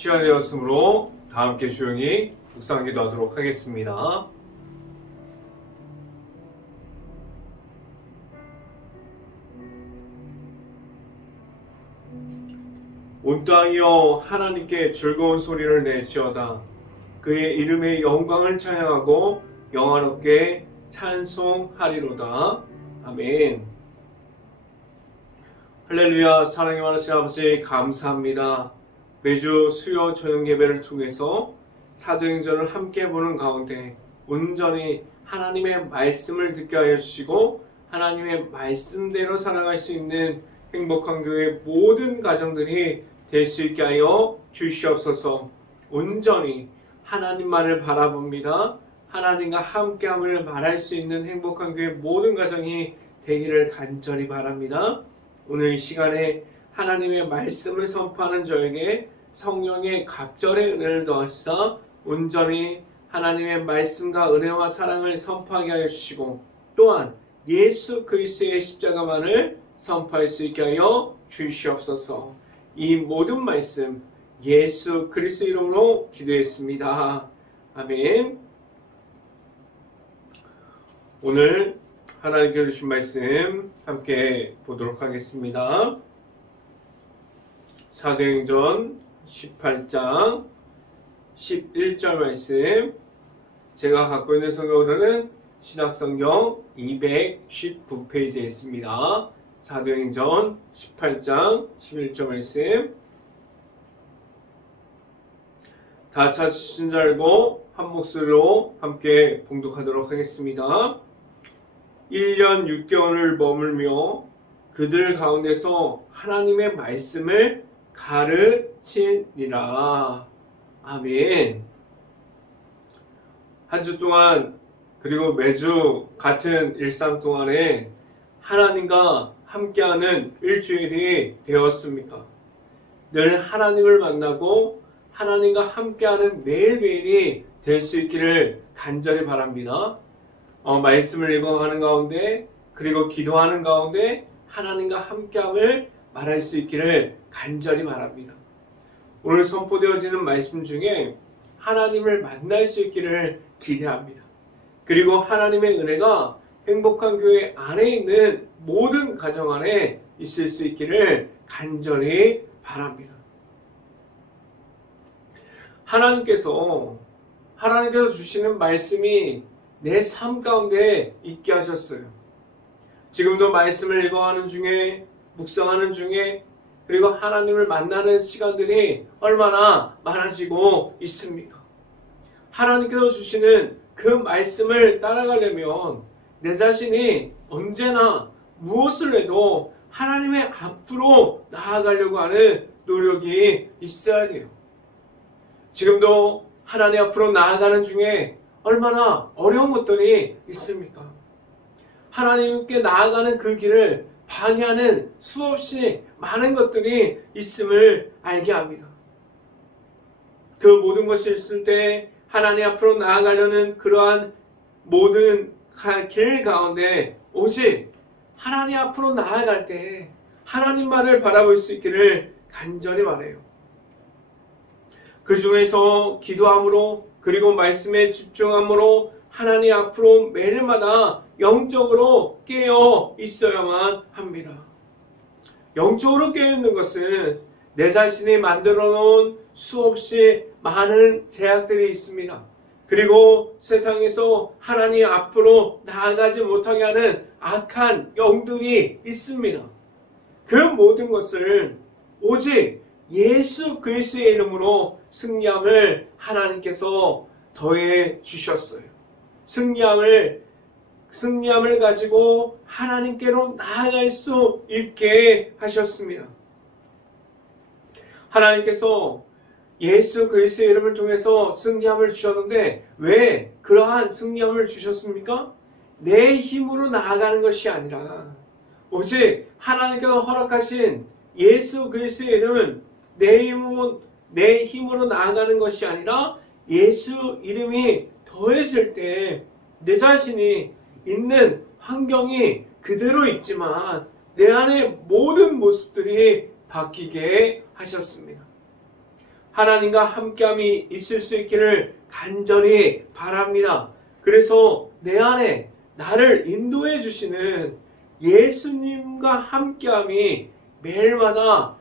시간이 되었으므로 다 함께 조용히 묵상기도 하도록 하겠습니다. 온 땅이여 하나님께 즐거운 소리를 낼지어다. 그의 이름의 영광을 찬양하고 영화롭게 찬송하리로다. 아멘. 할렐루야. 사랑이 많으신 아버지 감사합니다. 매주 수요 저녁 예배를 통해서 사도행전을 함께 보는 가운데 온전히 하나님의 말씀을 듣게 하여 주시고 하나님의 말씀대로 살아갈 수 있는 행복한 교회 모든 가정들이 될 수 있게 하여 주시옵소서. 온전히 하나님만을 바라봅니다. 하나님과 함께함을 말할 수 있는 행복한 교회 모든 가정이 되기를 간절히 바랍니다. 오늘 이 시간에 하나님의 말씀을 선포하는 저에게 성령의 갑절의 은혜를 더하시사 온전히 하나님의 말씀과 은혜와 사랑을 선포하게 하여 주시고 또한 예수 그리스도의 십자가만을 선포할 수 있게 하여 주시옵소서. 이 모든 말씀 예수 그리스도 이름으로 기도했습니다. 아멘. 오늘 하나님께 주신 말씀 함께 보도록 하겠습니다. 사도행전 18장 11절 말씀, 제가 갖고 있는 성경으로는 신약성경 219페이지에 있습니다. 사도행전 18장 11절 말씀, 다 찾으신 줄 알고 한 목소리로 함께 봉독하도록 하겠습니다. 1년 6개월을 머물며 그들 가운데서 하나님의 말씀을 가르치니라. 아멘. 한 주 동안 그리고 매주 같은 일상 동안에 하나님과 함께하는 일주일이 되었습니까? 늘 하나님을 만나고 하나님과 함께하는 매일매일이 될 수 있기를 간절히 바랍니다. 말씀을 읽어가는 가운데 그리고 기도하는 가운데 하나님과 함께함을 말할 수 있기를 간절히 바랍니다. 오늘 선포되어지는 말씀 중에 하나님을 만날 수 있기를 기대합니다. 그리고 하나님의 은혜가 행복한 교회 안에 있는 모든 가정 안에 있을 수 있기를 간절히 바랍니다. 하나님께서 주시는 말씀이 내 삶 가운데 있게 하셨어요. 지금도 말씀을 읽어가는 중에 묵상하는 중에 그리고 하나님을 만나는 시간들이 얼마나 많아지고 있습니까? 하나님께서 주시는 그 말씀을 따라가려면 내 자신이 언제나 무엇을 해도 하나님의 앞으로 나아가려고 하는 노력이 있어야 돼요. 지금도 하나님 앞으로 나아가는 중에 얼마나 어려운 것들이 있습니까? 하나님께 나아가는 그 길을 방해하는 수없이 많은 것들이 있음을 알게 합니다. 그 모든 것이 있을 때 하나님 앞으로 나아가려는 그러한 모든 길 가운데 오직 하나님 앞으로 나아갈 때 하나님만을 바라볼 수 있기를 간절히 바라요. 그 중에서 기도함으로 그리고 말씀에 집중함으로 하나님 앞으로 매일마다 영적으로 깨어 있어야만 합니다. 영적으로 깨어 있는 것은 내 자신이 만들어 놓은 수없이 많은 제약들이 있습니다. 그리고 세상에서 하나님 앞으로 나아가지 못하게 하는 악한 영들이 있습니다. 그 모든 것을 오직 예수 그리스도의 이름으로 승리함을 하나님께서 더해 주셨어요. 승리함을 가지고 하나님께로 나아갈 수 있게 하셨습니다. 하나님께서 예수 그리스도의 이름을 통해서 승리함을 주셨는데 왜 그러한 승리함을 주셨습니까? 내 힘으로 나아가는 것이 아니라 오직 하나님께서 허락하신 예수 그리스도의 이름은 내 힘으로 나아가는 것이 아니라 예수 이름이 더해질 때 내 자신이 있는 환경이 그대로 있지만 내 안의 모든 모습들이 바뀌게 하셨습니다. 하나님과 함께함이 있을 수 있기를 간절히 바랍니다. 그래서 내 안에 나를 인도해 주시는 예수님과 함께함이 매일마다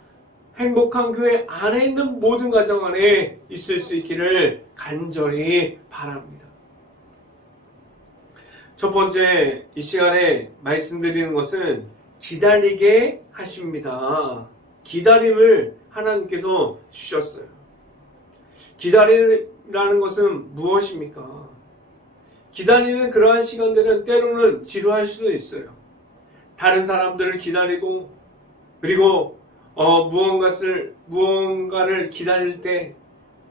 행복한 교회 안에 있는 모든 가정 안에 있을 수 있기를 간절히 바랍니다. 첫 번째, 이 시간에 말씀드리는 것은 기다리게 하십니다. 기다림을 하나님께서 주셨어요. 기다리라는 것은 무엇입니까? 기다리는 그러한 시간들은 때로는 지루할 수도 있어요. 다른 사람들을 기다리고, 그리고 무언가를 기다릴 때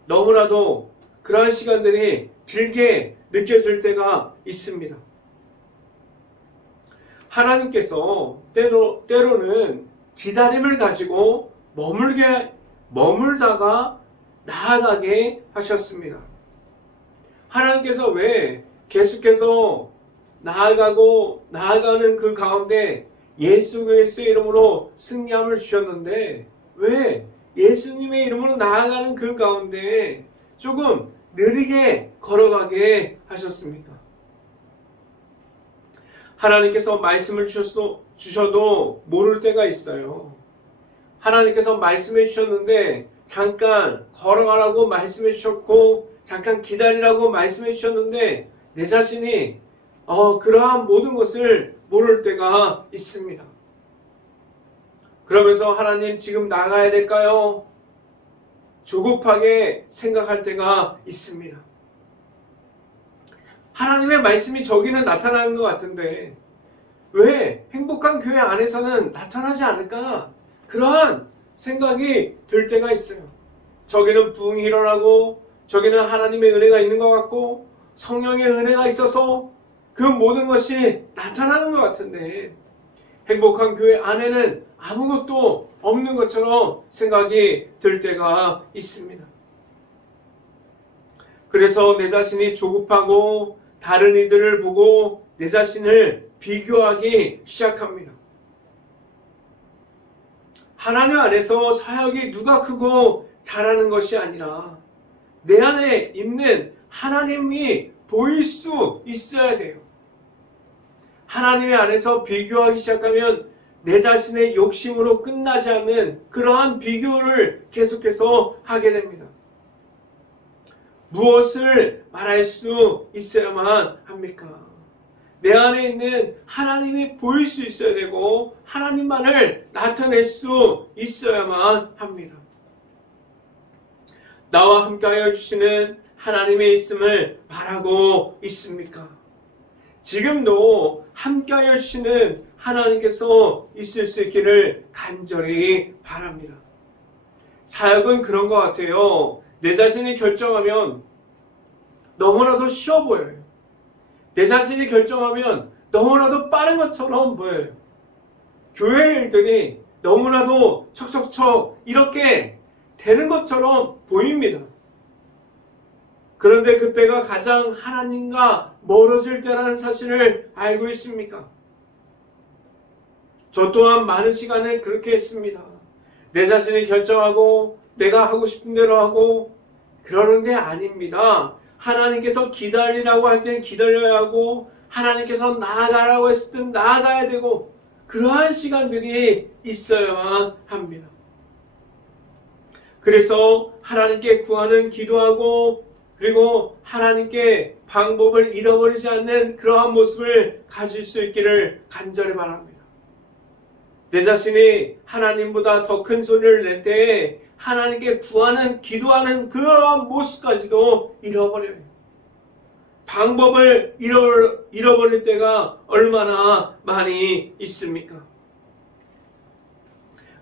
너무나도 그러한 시간들이 길게 느껴질 때가 있습니다. 하나님께서 때로는 기다림을 가지고 머물다가 나아가게 하셨습니다. 하나님께서 왜 계속해서 나아가는 그 가운데 예수 그리스도의 이름으로 승리함을 주셨는데 왜 예수님의 이름으로 나아가는 그 가운데 조금 느리게 걸어가게 하셨습니까? 하나님께서 말씀을 주셔도 모를 때가 있어요. 하나님께서 말씀해 주셨는데 잠깐 걸어가라고 말씀해 주셨고 잠깐 기다리라고 말씀해 주셨는데 내 자신이 그러한 모든 것을 모를 때가 있습니다. 그러면서 하나님 지금 나가야 될까요? 조급하게 생각할 때가 있습니다. 하나님의 말씀이 저기는 나타나는 것 같은데 왜 행복한 교회 안에서는 나타나지 않을까? 그러한 생각이 들 때가 있어요. 저기는 부흥이 일어나고 저기는 하나님의 은혜가 있는 것 같고 성령의 은혜가 있어서 그 모든 것이 나타나는 것 같은데 행복한 교회 안에는 아무것도 없는 것처럼 생각이 들 때가 있습니다. 그래서 내 자신이 조급하고 다른 이들을 보고 내 자신을 비교하기 시작합니다. 하나님 안에서 사역이 누가 크고 잘하는 것이 아니라 내 안에 있는 하나님이 보일 수 있어야 돼요. 하나님의 안에서 비교하기 시작하면 내 자신의 욕심으로 끝나지 않는 그러한 비교를 계속해서 하게 됩니다. 무엇을 말할 수 있어야만 합니까? 내 안에 있는 하나님이 보일 수 있어야 되고 하나님만을 나타낼 수 있어야만 합니다. 나와 함께하여 주시는 하나님의 있음을 말하고 있습니까? 지금도 함께하여 주시는 하나님께서 있을 수 있기를 간절히 바랍니다. 사역은 그런 것 같아요. 내 자신이 결정하면 너무나도 쉬워 보여요. 내 자신이 결정하면 너무나도 빠른 것처럼 보여요. 교회 일들이 너무나도 척척척 이렇게 되는 것처럼 보입니다. 그런데 그때가 가장 하나님과 멀어질 때라는 사실을 알고 있습니까? 저 또한 많은 시간을 그렇게 했습니다. 내 자신이 결정하고 내가 하고 싶은 대로 하고 그러는 게 아닙니다. 하나님께서 기다리라고 할 때는 기다려야 하고 하나님께서 나아가라고 했을 때는 나아가야 되고 그러한 시간들이 있어야만 합니다. 그래서 하나님께 구하는 기도하고 그리고 하나님께 방법을 잃어버리지 않는 그러한 모습을 가질 수 있기를 간절히 바랍니다. 내 자신이 하나님보다 더 큰 소리를 낼 때에 하나님께 구하는 기도하는 그러한 모습까지도 잃어버려요. 방법을 잃어버릴 때가 얼마나 많이 있습니까?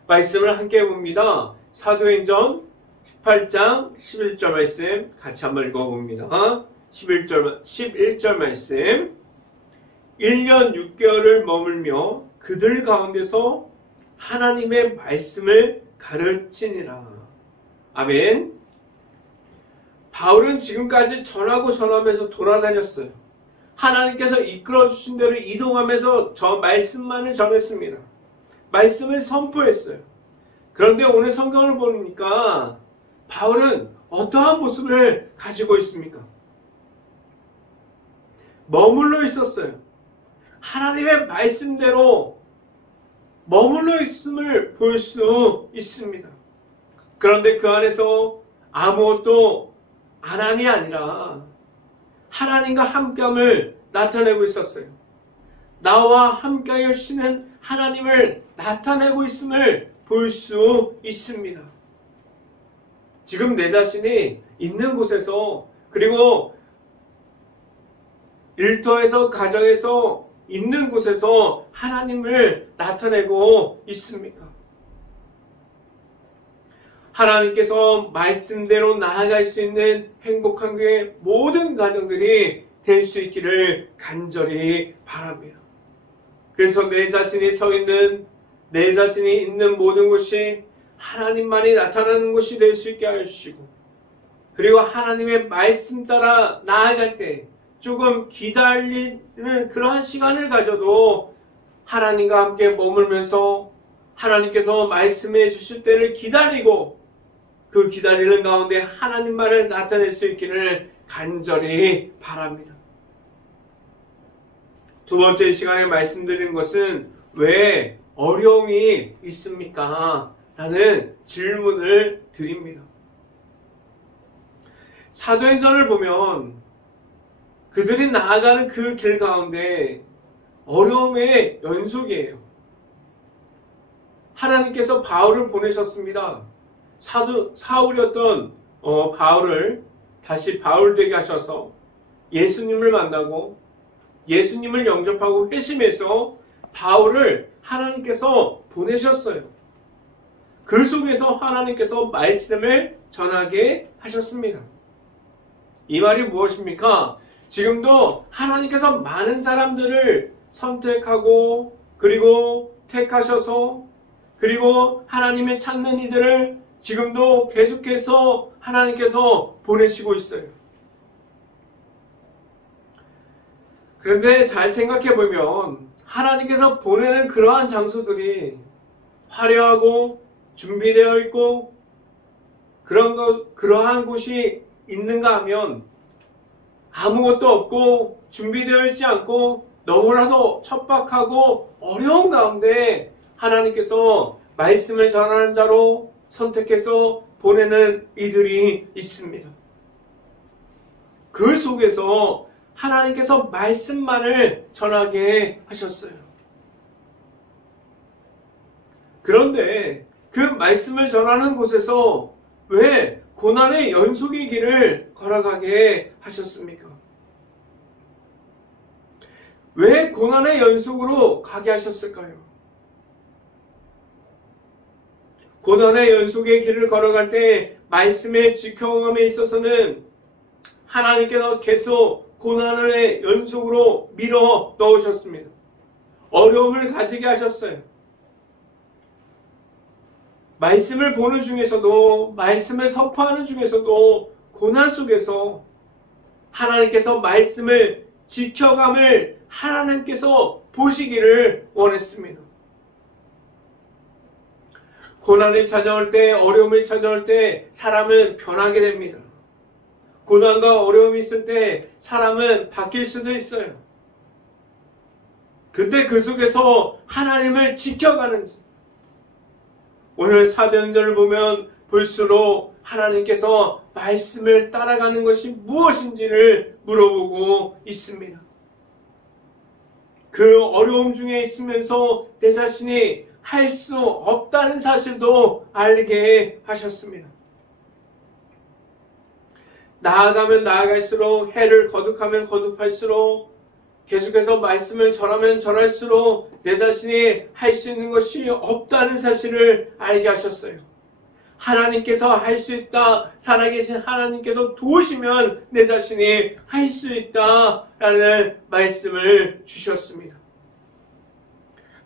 말씀을 함께 봅니다. 사도행전 18장 11절 말씀 같이 한번 읽어봅니다. 11절 말씀 1년 6개월을 머물며 그들 가운데서 하나님의 말씀을 가르치니라. 아멘. 바울은 지금까지 전하면서 돌아다녔어요. 하나님께서 이끌어주신 대로 이동하면서 저 말씀만을 전했습니다. 말씀을 선포했어요. 그런데 오늘 성경을 보니까 바울은 어떠한 모습을 가지고 있습니까? 머물러 있었어요. 하나님의 말씀대로 머물러 있음을 볼 수 있습니다. 그런데 그 안에서 아무것도 안 함이 아니라 하나님과 함께함을 나타내고 있었어요. 나와 함께하여 주시는 하나님을 나타내고 있음을 볼 수 있습니다. 지금 내 자신이 있는 곳에서, 그리고 일터에서, 가정에서, 있는 곳에서 하나님을 나타내고 있습니까? 하나님께서 말씀대로 나아갈 수 있는 행복한 교회 모든 가정들이 될 수 있기를 간절히 바랍니다. 그래서 내 자신이 서 있는, 내 자신이 있는 모든 곳이 하나님만이 나타나는 곳이 될 수 있게 하여 주시고, 그리고 하나님의 말씀 따라 나아갈 때 조금 기다리는 그러한 시간을 가져도 하나님과 함께 머물면서 하나님께서 말씀해 주실 때를 기다리고, 그 기다리는 가운데 하나님만을 나타낼 수 있기를 간절히 바랍니다. 두 번째 시간에 말씀드린 것은 왜 어려움이 있습니까? 라는 질문을 드립니다. 사도행전을 보면 그들이 나아가는 그 길 가운데 어려움의 연속이에요. 하나님께서 바울을 보내셨습니다. 사울이었던 바울을 다시 바울 되게 하셔서 예수님을 만나고 예수님을 영접하고 회심해서 바울을 하나님께서 보내셨어요. 그 속에서 하나님께서 말씀을 전하게 하셨습니다. 이 말이 무엇입니까? 지금도 하나님께서 많은 사람들을 선택하고 그리고 택하셔서 그리고 하나님의 찾는 이들을 지금도 계속해서 하나님께서 보내시고 있어요. 그런데 잘 생각해 보면 하나님께서 보내는 그러한 장소들이 화려하고 준비되어 있고 그러한 곳이 있는가 하면 아무것도 없고 준비되어 있지 않고 너무나도 척박하고 어려운 가운데 하나님께서 말씀을 전하는 자로 선택해서 보내는 이들이 있습니다. 그 속에서 하나님께서 말씀만을 전하게 하셨어요. 그런데 그 말씀을 전하는 곳에서 왜 고난의 연속의 길을 걸어가게 하셨습니까? 왜 고난의 연속으로 가게 하셨을까요? 고난의 연속의 길을 걸어갈 때 말씀의 지켜감에 있어서는 하나님께서 계속 고난의 연속으로 밀어 넣으셨습니다. 어려움을 가지게 하셨어요. 말씀을 보는 중에서도, 말씀을 선포하는 중에서도 고난 속에서 하나님께서 말씀을 지켜감을 하나님께서 보시기를 원했습니다. 고난이 찾아올 때, 어려움이 찾아올 때 사람은 변하게 됩니다. 고난과 어려움이 있을 때 사람은 바뀔 수도 있어요. 근데 그 속에서 하나님을 지켜가는지, 오늘 사도행전을 보면 볼수록 하나님께서 말씀을 따라가는 것이 무엇인지를 물어보고 있습니다. 그 어려움 중에 있으면서 내 자신이 할 수 없다는 사실도 알게 하셨습니다. 나아가면 나아갈수록, 해를 거듭하면 거듭할수록, 계속해서 말씀을 전하면 전할수록 내 자신이 할 수 있는 것이 없다는 사실을 알게 하셨어요. 하나님께서 할 수 있다, 살아계신 하나님께서 도우시면 내 자신이 할 수 있다라는 말씀을 주셨습니다.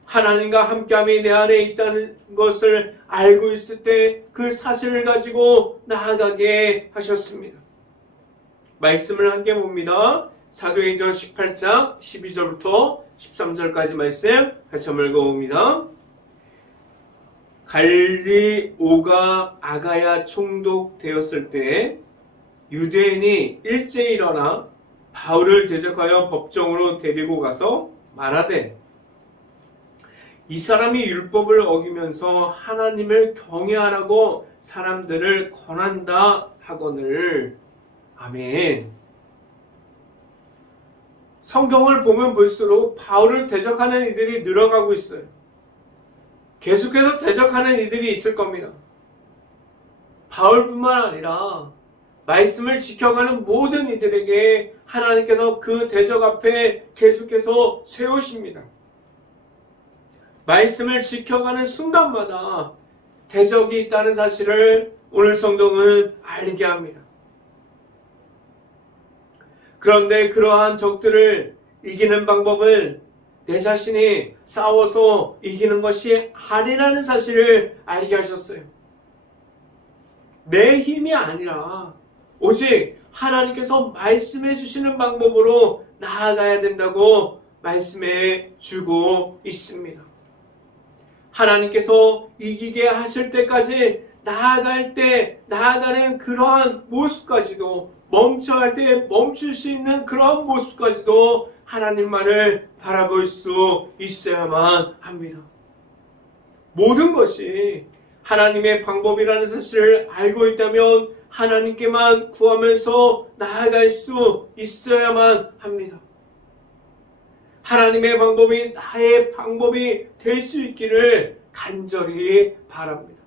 하나님과 함께함이 내 안에 있다는 것을 알고 있을 때 그 사실을 가지고 나아가게 하셨습니다. 말씀을 함께 봅니다. 사도행전 18장 12절부터 13절까지 말씀 같이 한번 읽어봅니다. 갈리오가 아가야 총독되었을 때 유대인이 일제히 일어나 바울을 대적하여 법정으로 데리고 가서 말하되 이 사람이 율법을 어기면서 하나님을 경외하라고 사람들을 권한다 하거늘. 아멘. 성경을 보면 볼수록 바울을 대적하는 이들이 늘어가고 있어요. 계속해서 대적하는 이들이 있을 겁니다. 바울뿐만 아니라 말씀을 지켜가는 모든 이들에게 하나님께서 그 대적 앞에 계속해서 세우십니다. 말씀을 지켜가는 순간마다 대적이 있다는 사실을 오늘 성경은 알게 합니다. 그런데 그러한 적들을 이기는 방법을 내 자신이 싸워서 이기는 것이 아니라는 사실을 알게 하셨어요. 내 힘이 아니라 오직 하나님께서 말씀해 주시는 방법으로 나아가야 된다고 말씀해 주고 있습니다. 하나님께서 이기게 하실 때까지 나아가는 그러한 모습까지도, 멈춰야 할 때 멈출 수 있는 그러한 모습까지도 하나님만을 바라볼 수 있어야만 합니다. 모든 것이 하나님의 방법이라는 사실을 알고 있다면 하나님께만 구하면서 나아갈 수 있어야만 합니다. 하나님의 방법이 나의 방법이 될 수 있기를 간절히 바랍니다.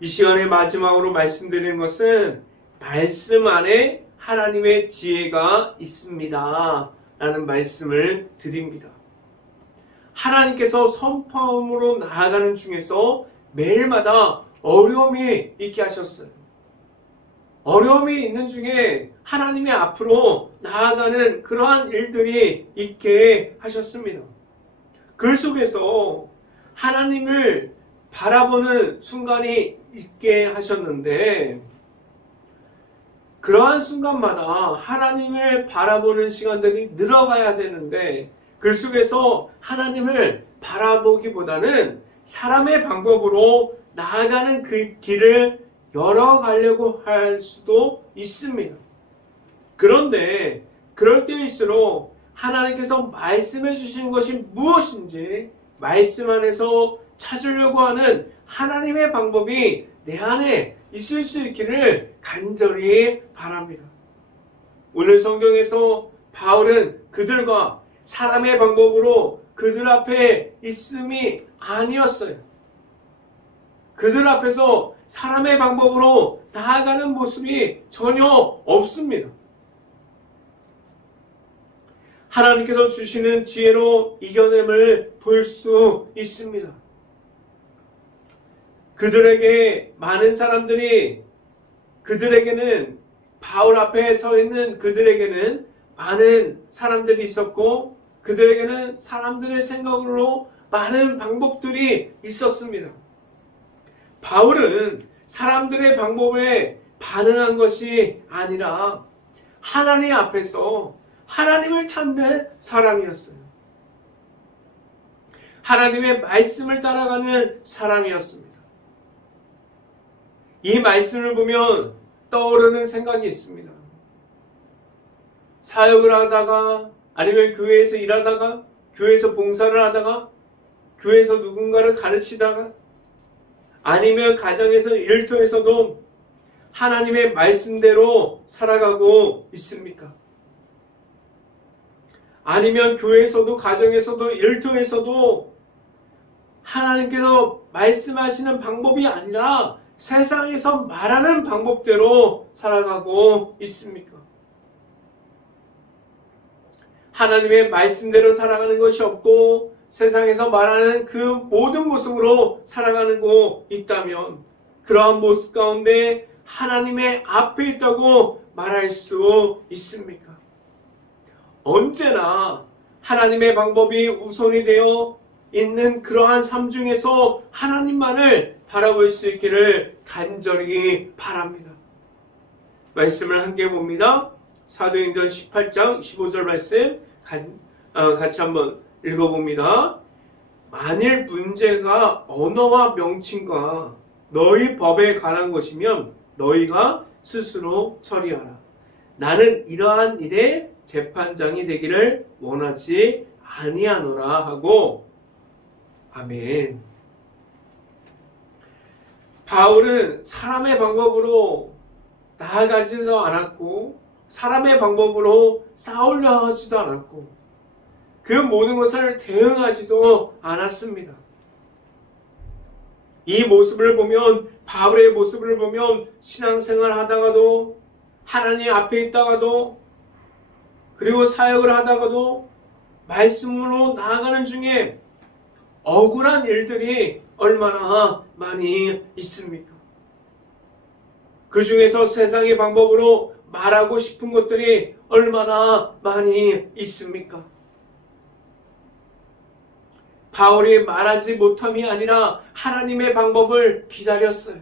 이 시간의 마지막으로 말씀드리는 것은 말씀 안에 하나님의 지혜가 있습니다 라는 말씀을 드립니다. 하나님께서 선포함으로 나아가는 중에서 매일마다 어려움이 있게 하셨어요. 어려움이 있는 중에 하나님의 앞으로 나아가는 그러한 일들이 있게 하셨습니다. 그 속에서 하나님을 바라보는 순간이 있게 하셨는데, 그러한 순간마다 하나님을 바라보는 시간들이 늘어가야 되는데, 그 속에서 하나님을 바라보기보다는 사람의 방법으로 나아가는 그 길을 열어가려고 할 수도 있습니다. 그런데 그럴 때일수록 하나님께서 말씀해 주시는 것이 무엇인지 말씀 안에서 찾으려고 하는 하나님의 방법이 내 안에 있을 수 있기를 간절히 바랍니다. 오늘 성경에서 바울은 그들과 사람의 방법으로 그들 앞에 있음이 아니었어요. 그들 앞에서 사람의 방법으로 나아가는 모습이 전혀 없습니다. 하나님께서 주시는 지혜로 이겨냄을 볼 수 있습니다. 그들에게 많은 사람들이, 그들에게는 바울 앞에 서 있는 그들에게는 많은 사람들이 있었고, 그들에게는 사람들의 생각으로 많은 방법들이 있었습니다. 바울은 사람들의 방법에 반응한 것이 아니라 하나님 앞에서 하나님을 찾는 사람이었어요. 하나님의 말씀을 따라가는 사람이었습니다. 이 말씀을 보면 떠오르는 생각이 있습니다. 사역을 하다가, 아니면 교회에서 일하다가, 교회에서 봉사를 하다가, 교회에서 누군가를 가르치다가, 아니면 가정에서 일터에서도 하나님의 말씀대로 살아가고 있습니까? 아니면 교회에서도, 가정에서도, 일터에서도 하나님께서 말씀하시는 방법이 아니라 세상에서 말하는 방법대로 살아가고 있습니까? 하나님의 말씀대로 살아가는 것이 없고 세상에서 말하는 그 모든 모습으로 살아가고 있다면 그러한 모습 가운데 하나님의 앞에 있다고 말할 수 있습니까? 언제나 하나님의 방법이 우선이 되어 있는 그러한 삶 중에서 하나님만을 바라볼 수 있기를 간절히 바랍니다. 말씀을 함께 봅니다. 사도행전 18장 15절 말씀 같이 한번 읽어봅니다. 만일 문제가 언어와 명칭과 너희 법에 관한 것이면 너희가 스스로 처리하라. 나는 이러한 일에 재판장이 되기를 원하지 아니하노라 하고. 아멘. 바울은 사람의 방법으로 나아가지도 않았고 사람의 방법으로 싸우려 하지도 않았고 그 모든 것을 대응하지도 않았습니다. 이 모습을 보면, 바울의 모습을 보면 신앙생활 하다가도, 하나님 앞에 있다가도, 그리고 사역을 하다가도 말씀으로 나아가는 중에 억울한 일들이 얼마나 많이 있습니까? 그 중에서 세상의 방법으로 말하고 싶은 것들이 얼마나 많이 있습니까? 바울이 말하지 못함이 아니라 하나님의 방법을 기다렸어요.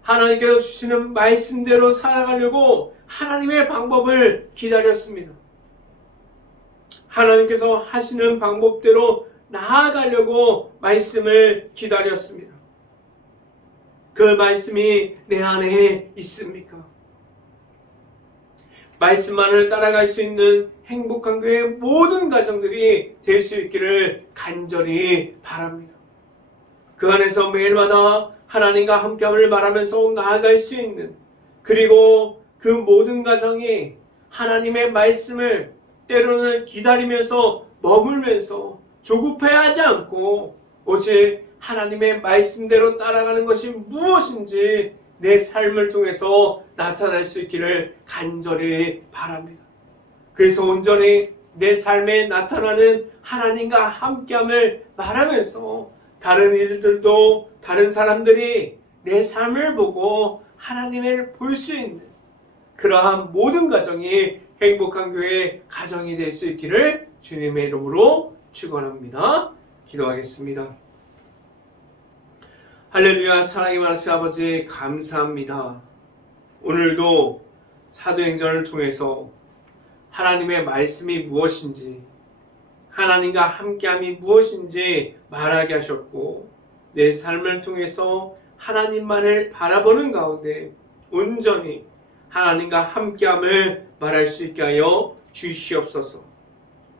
하나님께서 주시는 말씀대로 살아가려고 하나님의 방법을 기다렸습니다. 하나님께서 하시는 방법대로 나아가려고 말씀을 기다렸습니다. 그 말씀이 내 안에 있습니까? 말씀만을 따라갈 수 있는 행복한 교회의 모든 가정들이 될 수 있기를 간절히 바랍니다. 그 안에서 매일마다 하나님과 함께함을 말하면서 나아갈 수 있는, 그리고 그 모든 가정이 하나님의 말씀을 때로는 기다리면서 머물면서 조급해하지 않고 오직 하나님의 말씀대로 따라가는 것이 무엇인지 내 삶을 통해서 나타날 수 있기를 간절히 바랍니다. 그래서 온전히 내 삶에 나타나는 하나님과 함께함을 말하면서 다른 일들도, 다른 사람들이 내 삶을 보고 하나님을 볼 수 있는 그러한 모든 가정이 행복한 교회의 가정이 될 수 있기를 주님의 이름으로 축원합니다. 기도하겠습니다. 할렐루야. 사랑이 많으신 아버지 감사합니다. 오늘도 사도행전을 통해서 하나님의 말씀이 무엇인지, 하나님과 함께함이 무엇인지 말하게 하셨고, 내 삶을 통해서 하나님만을 바라보는 가운데 온전히 하나님과 함께함을 말할 수 있게 하여 주시옵소서.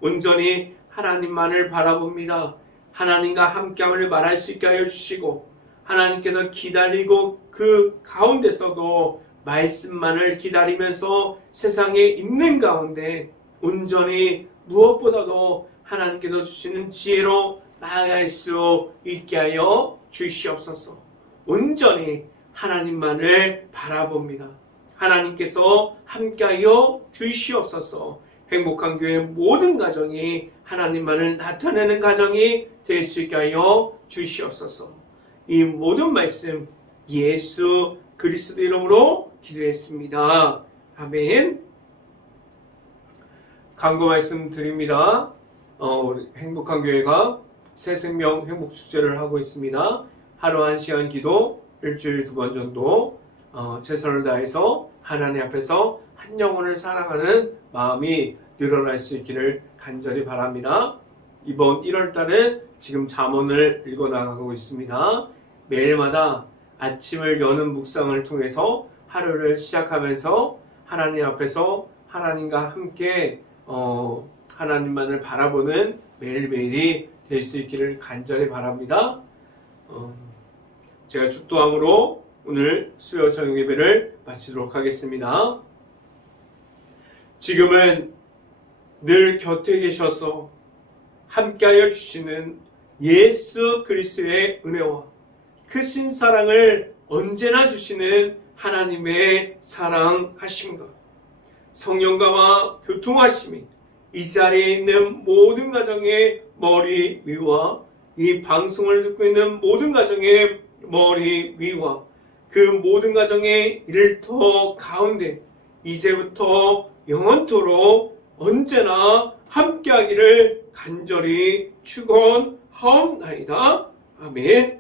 온전히 하나님만을 바라봅니다. 하나님과 함께함을 말할 수 있게 하여 주시고, 하나님께서 기다리고 그 가운데서도 말씀만을 기다리면서 세상에 있는 가운데 온전히 무엇보다도 하나님께서 주시는 지혜로 나아갈 수 있게 하여 주시옵소서. 온전히 하나님만을 바라봅니다. 하나님께서 함께하여 주시옵소서. 행복한 교회 모든 가정이 하나님만을 나타내는 가정이 될 수 있게 하여 주시옵소서. 이 모든 말씀 예수 그리스도 이름으로 기도했습니다. 아멘. 강구 말씀 드립니다. 행복한 교회가 새생명 행복축제를 하고 있습니다. 하루 1시간 기도, 일주일 2번 정도 최선을 다해서 하나님 앞에서 한 영혼을 사랑하는 마음이 늘어날 수 있기를 간절히 바랍니다. 이번 1월달은 지금 잠언을 읽어나가고 있습니다. 매일마다 아침을 여는 묵상을 통해서 하루를 시작하면서 하나님 앞에서 하나님과 함께 하나님만을 바라보는 매일매일이 될 수 있기를 간절히 바랍니다. 제가 축도함으로 오늘 수요 저녁 예배를 마치도록 하겠습니다. 지금은 늘 곁에 계셔서 함께하여 주시는 예수 그리스도의 은혜와 크신 사랑을 언제나 주시는 하나님의 사랑하심과 성령과와 교통하심이 이 자리에 있는 모든 가정의 머리 위와 이 방송을 듣고 있는 모든 가정의 머리 위와 그 모든 가정의 일터 가운데 이제부터 영원토록 언제나 함께하기를 간절히 축원하옵나이다. 아멘.